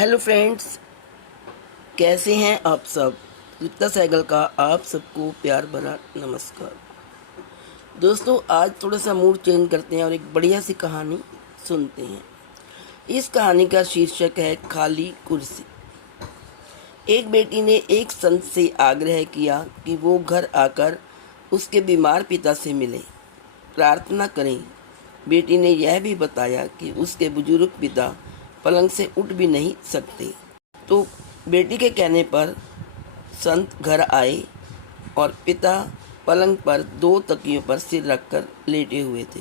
Hello friends, कैसे हैं आप सब। गुप्ता साइकिल का आप सबको प्यार भरा नमस्कार। दोस्तों, आज थोड़ा सा मूड चेंज करते हैं और एक बढ़िया सी कहानी सुनते हैं। इस कहानी का शीर्षक है खाली कुर्सी। एक बेटी ने एक संत से आग्रह किया कि वो घर आकर उसके बीमार पिता से मिले, प्रार्थना करें। बेटी ने यह भी बताया कि उसके बुजुर्ग पिता पलंग से उठ भी नहीं सकते। तो बेटी के कहने पर संत घर आए और पिता पलंग पर 2 तकियों पर सिर रखकर लेटे हुए थे।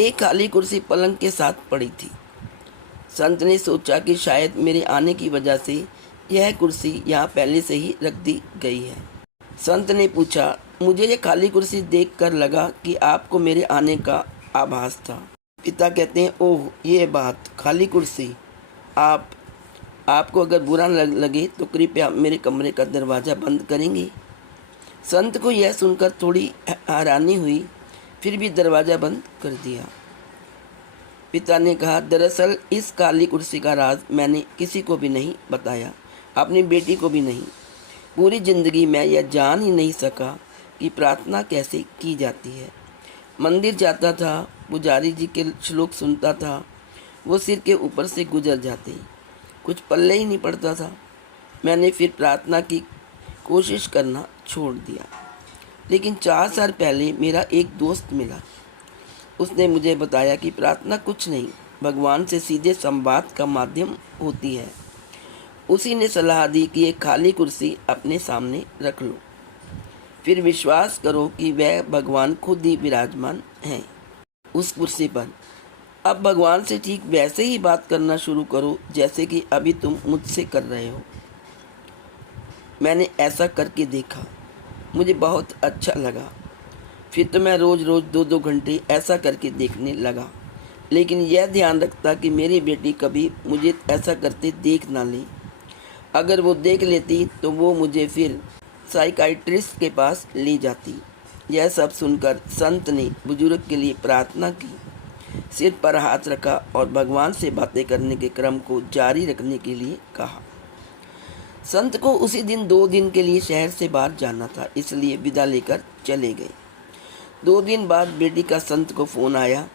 एक खाली कुर्सी पलंग के साथ पड़ी थी। संत ने सोचा कि शायद मेरे आने की वजह से यह कुर्सी यहाँ पहले से ही रख दी गई है। संत ने पूछा, मुझे ये खाली कुर्सी देखकर लगा कि आपको मेरे आने का आभास था। पिता कहते हैं, ओह ये बात, खाली कुर्सी। आपको अगर बुरा लगे तो कृपया मेरे कमरे का दरवाज़ा बंद करेंगे। संत को यह सुनकर थोड़ी हैरानी हुई, फिर भी दरवाज़ा बंद कर दिया। पिता ने कहा, दरअसल इस काली कुर्सी का राज मैंने किसी को भी नहीं बताया, अपनी बेटी को भी नहीं। पूरी ज़िंदगी मैं यह जान ही नहीं सका कि प्रार्थना कैसे की जाती है। मंदिर जाता था, पुजारी जी के श्लोक सुनता था, वो सिर के ऊपर से गुजर जाते, कुछ पल्ले ही नहीं पड़ता था। मैंने फिर प्रार्थना की कोशिश करना छोड़ दिया। लेकिन 4 साल पहले मेरा एक दोस्त मिला। उसने मुझे बताया कि प्रार्थना कुछ नहीं, भगवान से सीधे संवाद का माध्यम होती है। उसी ने सलाह दी कि एक खाली कुर्सी अपने सामने रख लो, फिर विश्वास करो कि वह भगवान खुद ही विराजमान हैं उस कुर्सी पर। अब भगवान से ठीक वैसे ही बात करना शुरू करो जैसे कि अभी तुम मुझसे कर रहे हो। मैंने ऐसा करके देखा, मुझे बहुत अच्छा लगा। फिर तो मैं रोज़ 2-2 घंटे ऐसा करके देखने लगा। लेकिन यह ध्यान रखता कि मेरी बेटी कभी मुझे ऐसा करते देख ना ले। अगर वो देख लेती तो वो मुझे फिर साइकाइट्रिस्ट के पास ले जाती। यह सब सुनकर संत ने बुजुर्ग के लिए प्रार्थना की, सिर पर हाथ रखा और भगवान से बातें करने के क्रम को जारी रखने के लिए कहा। संत को उसी दिन 2 दिन के लिए शहर से बाहर जाना था, इसलिए विदा लेकर चले गए। 2 दिन बाद बेटी का संत को फ़ोन आया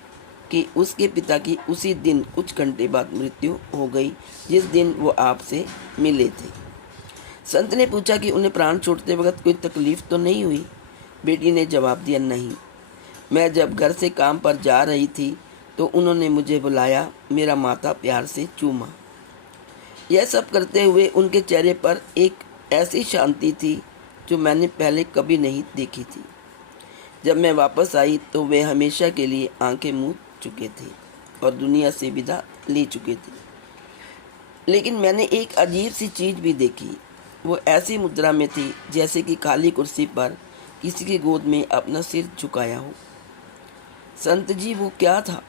कि उसके पिता की उसी दिन कुछ घंटे बाद मृत्यु हो गई जिस दिन वो आपसे मिले थे। संत ने पूछा कि उन्हें प्राण छोड़ते वक्त कोई तकलीफ़ तो नहीं हुई। बेटी ने जवाब दिया, नहीं। मैं जब घर से काम पर जा रही थी तो उन्होंने मुझे बुलाया, मेरा माथा प्यार से चूमा। यह सब करते हुए उनके चेहरे पर एक ऐसी शांति थी जो मैंने पहले कभी नहीं देखी थी। जब मैं वापस आई तो वे हमेशा के लिए आंखें मूंद चुके थे और दुनिया से विदा ले चुके थे। लेकिन मैंने एक अजीब सी चीज़ भी देखी। वो ऐसी मुद्रा में थी जैसे कि खाली कुर्सी पर किसी की गोद में अपना सिर झुकाया हो। संत जी, वो क्या था?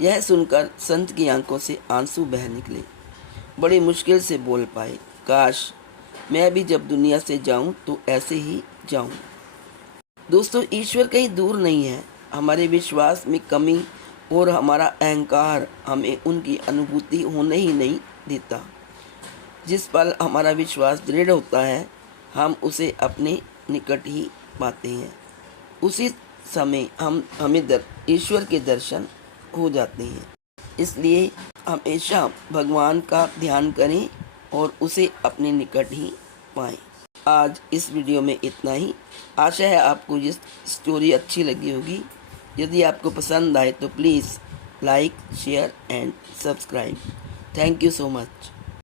यह सुनकर संत की आंखों से आंसू बह निकले। बड़ी मुश्किल से बोल पाए, काश मैं भी जब दुनिया से जाऊं तो ऐसे ही जाऊं। दोस्तों, ईश्वर कहीं दूर नहीं है। हमारे विश्वास में कमी और हमारा अहंकार हमें उनकी अनुभूति होने ही नहीं देता। जिस पल हमारा विश्वास दृढ़ होता है, हम उसे अपने निकट ही पाते हैं। उसी समय हमें ईश्वर के दर्शन हो जाते हैं। इसलिए हमेशा भगवान का ध्यान करें और उसे अपने निकट ही पाएं। आज इस वीडियो में इतना ही। आशा है आपको ये स्टोरी अच्छी लगी होगी। यदि आपको पसंद आए तो please like, share and subscribe. Thank you so much.